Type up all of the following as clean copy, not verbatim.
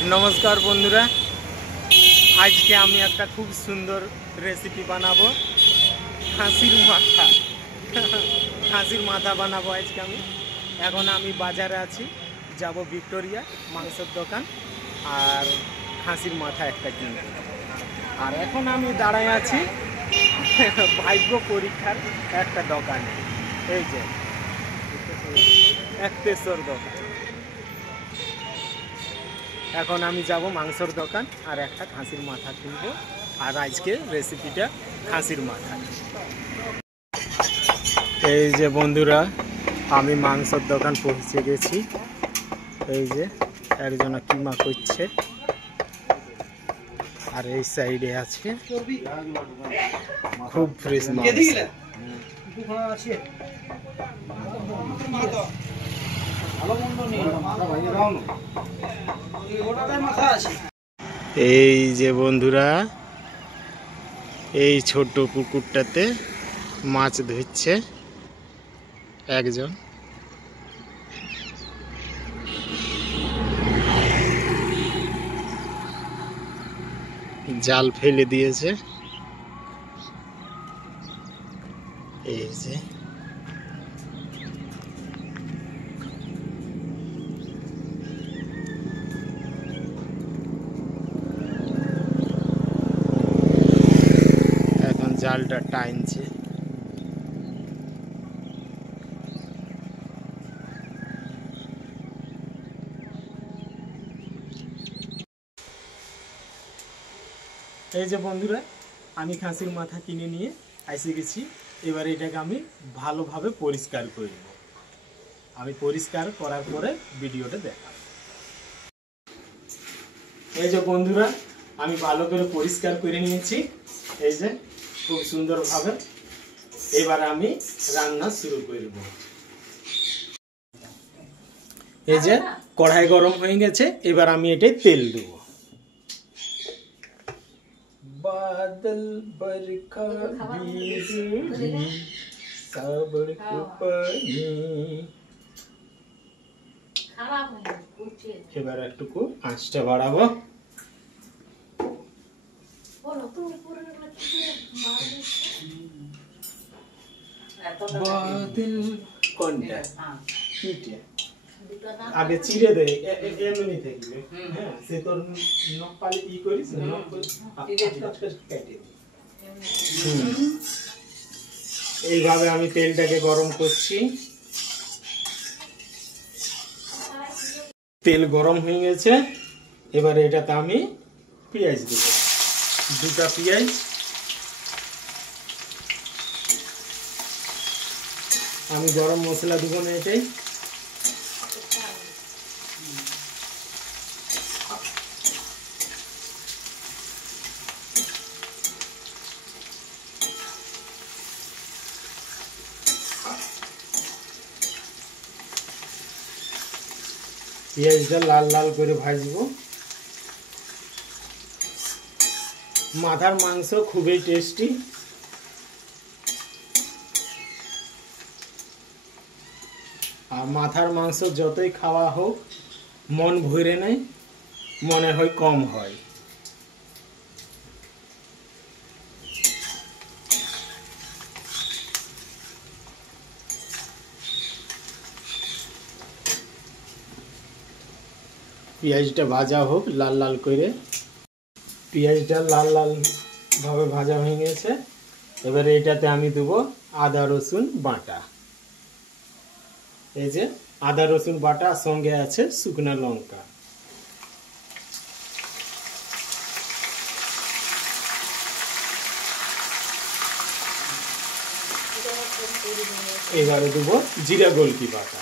नमस्कार बंधुरा आज के आमी एक खूब सुंदर रेसिपि बनाबो खासिर माथा खासिर माथा बनाबो आज के आमी एखन आमी बाजारे आछि जाबो विक्टोरिया मांसर दोकान और खासिर माथा एकटा किनबो और एखन आमी दाঁড়ায় आछि भाग्य परीक्षार एकटा दोकाने এই যে একতেশ্বর দোকান এখন আমি যাব মাংসর দোকান আর একটা খাসির মাথা কিনবো আর আজকে রেসিপিটা খাসির মাথা। এই যে বন্ধুরা আমি মাংসর দোকান পৌঁছে গেছি। এই যে একজন কিমা করছে আর এই সাইডে আছে খুব ফ্রেশ মাছ। এই যে বন্ধুরা এই ছোট পুকুরটাতে মাছ ধরছে একজন। জাল ফেলে দিয়েছে। এই যে জালটা টানছে। এই যে বন্ধুরা আমি খাসির মাথা কিনে নিয়ে এসে গেছি। এবার এটাকে আমি ভালোভাবে পরিষ্কার করে নেব। আমি পরিষ্কার করার পরে ভিডিওটা দেখাব। এই যে বন্ধুরা আমি ভালো করে পরিষ্কার করে নিয়েছি। এই যে খুব সুন্দরভাবে এবার আমি রান্না শুরু করব। এই যে কড়াই গরম হয়ে গেছে, এবার আমি এটাই তেল দেব। বাদল বরখা বিজলি সাবর কো পানি। এবার একটু আঁচটা বাড়াবো। বাদল কোনটা আগে চিড়ে দে এমনি থাকবে। হ্যাঁ সে তোর নখ পালি ই করিস নখ কেটে এইভাবে আমি তেলটাকে গরম করছি। তেল গরম হয়ে গেছে, এবার এটাতে আমি পেঁয়াজ দেব। দুটা পেঁয়াজ। আমি গরম মশলা দিব না এটাই। পেঁয়াজটা লাল লাল করে ভাজবো। মাথার মাংস খুবই টেস্টি। আর মাথার মাংস যতই খাওয়া হোক মন ভরে নেয়, মনে হয় কম হয়। পেঁয়াজটা ভাজা হোক লাল লাল করে। পেঁয়াজটা লাল লাল ভাবে ভাজা হয়ে গেছে, এবারে এটাতে আমি দেবো আদা রসুন বাটা। এই যে আদা রসুন বাটা, সঙ্গে আছে শুকনো লঙ্কা। এবারে দেবো জিরা গোলকি বাটা।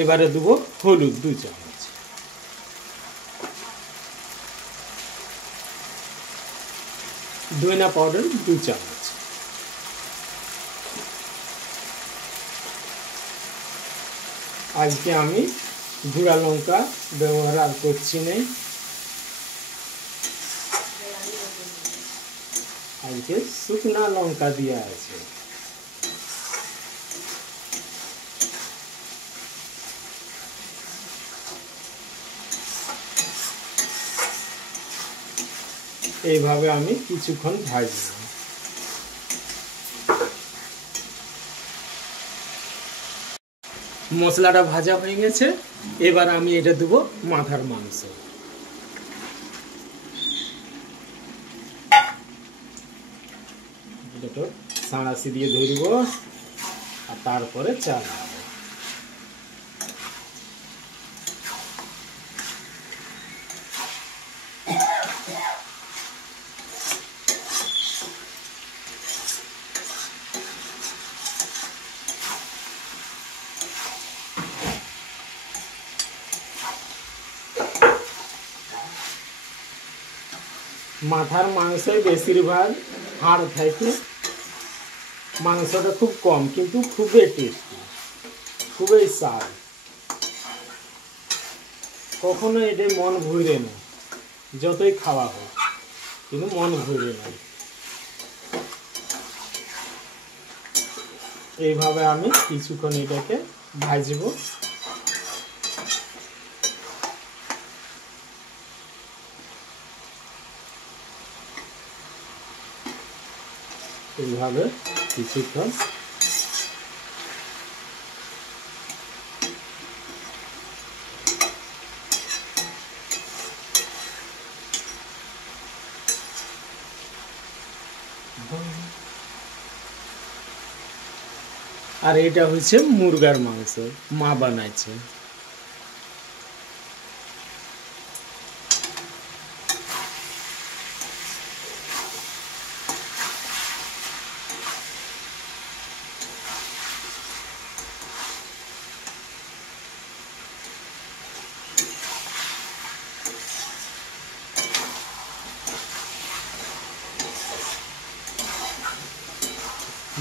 এবারে দেবো হলুদ 2 চামচ। ধনিয়া পাউডার 2 চামচ। আজকে আমি গুঁড়া লঙ্কা ব্যবহার আর করছি না, আজকে শুকনা লঙ্কা দেওয়া আছে। এইভাবে আমি কিছুক্ষণ ভাজবো। মশলাটা ভাজা হয়ে গেছে, এবার আমি এটা দেবো মাথার মাংস। এটা তো সাঁড়াশি দিয়ে ধরব আর তারপরে চাল। মাথার মাংসে বেশিরভাগ হাড় থাকে, মাংসটা খুব কম কিন্তু খুবই টেস্টি, খুবই স্বাদ। কখনো এটা মন ভরে না, যতই খাওয়া হোক কিন্তু মন ভরে না। এইভাবে আমি কিছুক্ষণ এটাকে ভাজবো। এইভাবে কিছুক্ষণ আর এটা হচ্ছে মুরগার মাংস, মা বানাইছে।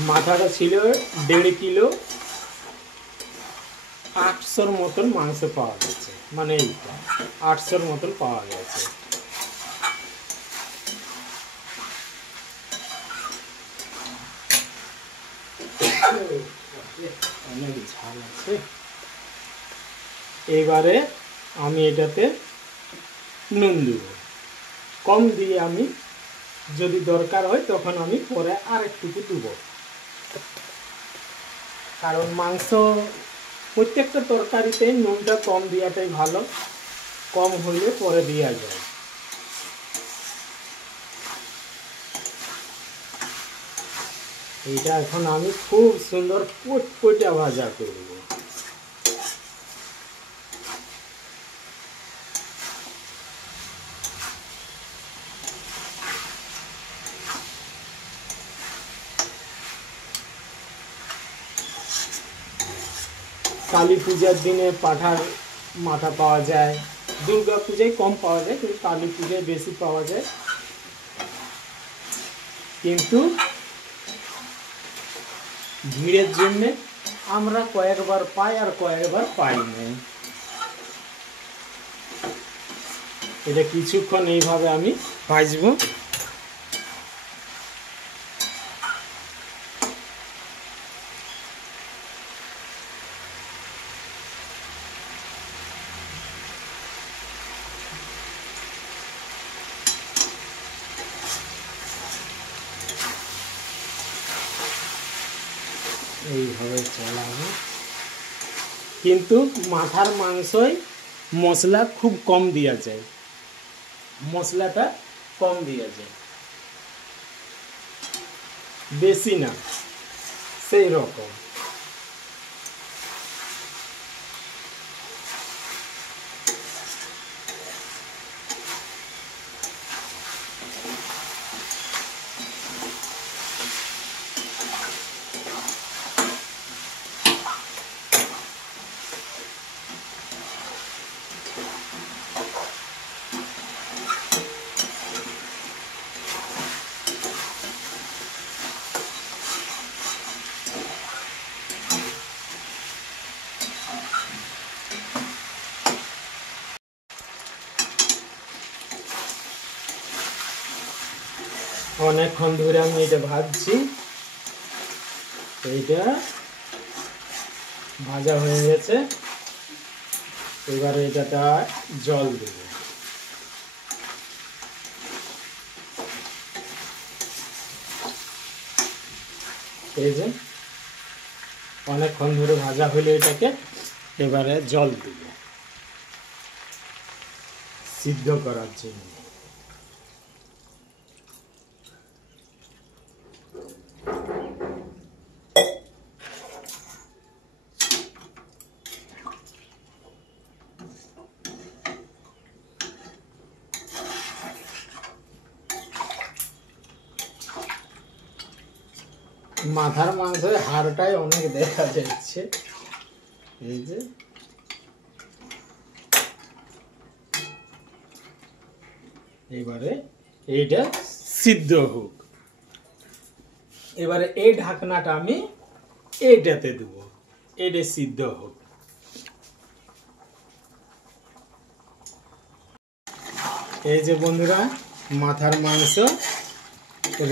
মাথাটা ছিল 1.5 কিলো, 800 মতন মাংস পাওয়া গেছে, মানে এইটা 800 মতন পাওয়া গেছে। অনেক ঝাল আছে। এবারে আমি এটাতে নুন দেব, কম দিয়ে আমি যদি দরকার হয় তখন আমি পরে আরেকটুকু দেব, কারণ মাংস প্রত্যেকটা তরকারিতে নুনটা কম দেওয়াটাই ভালো, কম হইলে পরে দেওয়া যায়। এইটা এখন আমি খুব সুন্দর পটপটা ভাজা করব। কালী পূজার দিনে পাঁঠার মাথা পাওয়া যায়, দুর্গা পূজায় কম পাওয়া যায় কিন্তু কালী পূজায় বেশি পাওয়া যায়। কিন্তু ভিড়ের জন্যে আমরা কয়েকবার পাই আর কয়েকবার পাই না। এটা কিছুক্ষণ এইভাবে আমি ভাজবো। এইভাবে চালাবো, কিন্তু মাথার মাংসয় মশলা খুব কম দেওয়া যায়, মশলাটা কম দেওয়া যায়, বেশি না, সেই রকম। অনেকক্ষণ ধরে আমি এটা ভাজছি। এইটা ভাজা হয়ে গেছে, এবারে এটাতে জল দেব। এই যে অনেকক্ষণ ধরে ভাজা হলে এটাকে এবারে জল দেব সিদ্ধ করার জন্য। মাথার মাংসের হাড়টাই অনেক দেখা যাচ্ছে। এই যে এবারে এইটা সিদ্ধ হোক। এবারে এই ঢাকনাটা আমি এইটাতে দেব, এটা সিদ্ধ হোক। এই যে বন্ধুরা, মাথার মাংস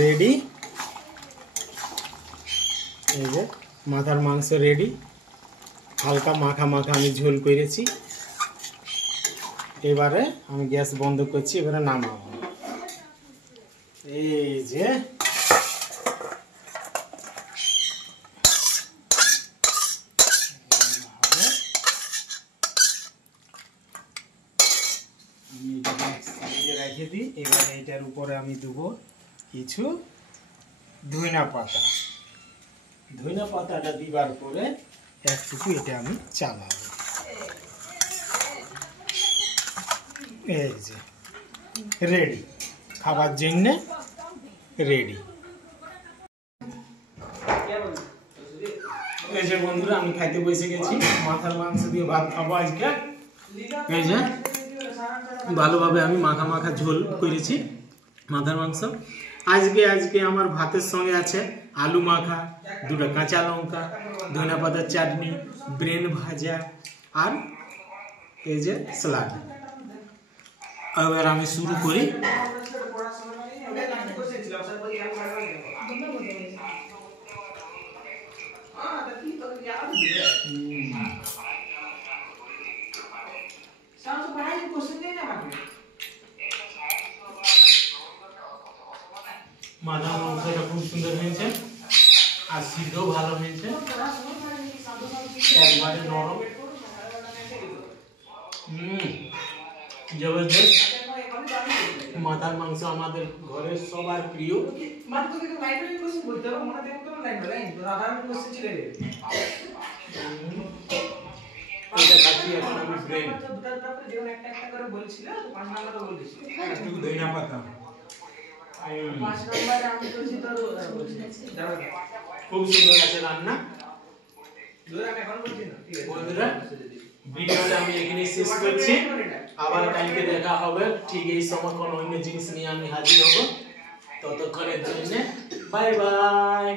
রেডি। এই যে মাথার মাংস রেডি, হালকা মাখা মাখা আমি ঝোল করেছি। এবারে আমি গ্যাস বন্ধ করছি, এবারে নামাবো। এই যে আমি এটা রেখে দিই। এবারে এটার উপরে আমি দেবো কিছু ধনিয়া পাতা। ধনিয়া পাতাটা দিবার পরে একটুকু এটা আমি চালাবো। এই যে রেডি, খাবার জন্য রেডি। এই যে বন্ধুরা, আমি খাইতে বসে গেছি। মাথার মাংস দিয়ে ভাত খাবো আজকে। এই যে ভালোভাবে আমি মাখা মাখা ঝোল করেছি মাথার মাংস। আজকে আমার ভাতের সঙ্গে আছে আলু মাখা, দুটো কাঁচা লঙ্কা, ধনিয়া পাতার চাটনি, ব্রেন ভাজা আর এই যে স্যালাড। এবার আমি শুরু করি। মাথার মাংসটা খুব সুন্দর হয়েছে আর সিদ্ধ ভালো হয়েছে, একবারে নরম। জবরদস্ত। মাথার মাংস আমাদের ঘরের সবার প্রিয়। এটা খাচ্ছি এখন আমি ব্রেন। একটু ধনিয়া পাতা। খুব সুন্দর আছে রান্না। বন্ধুরা, ভিডিওটা আমি এখানে শেষ করছি। আবার কালকে দেখা হবে ঠিক এই সময় কোন অন্য জিনিস নিয়ে আমি হাজির হব। ততক্ষণের জন্য বাই বাই।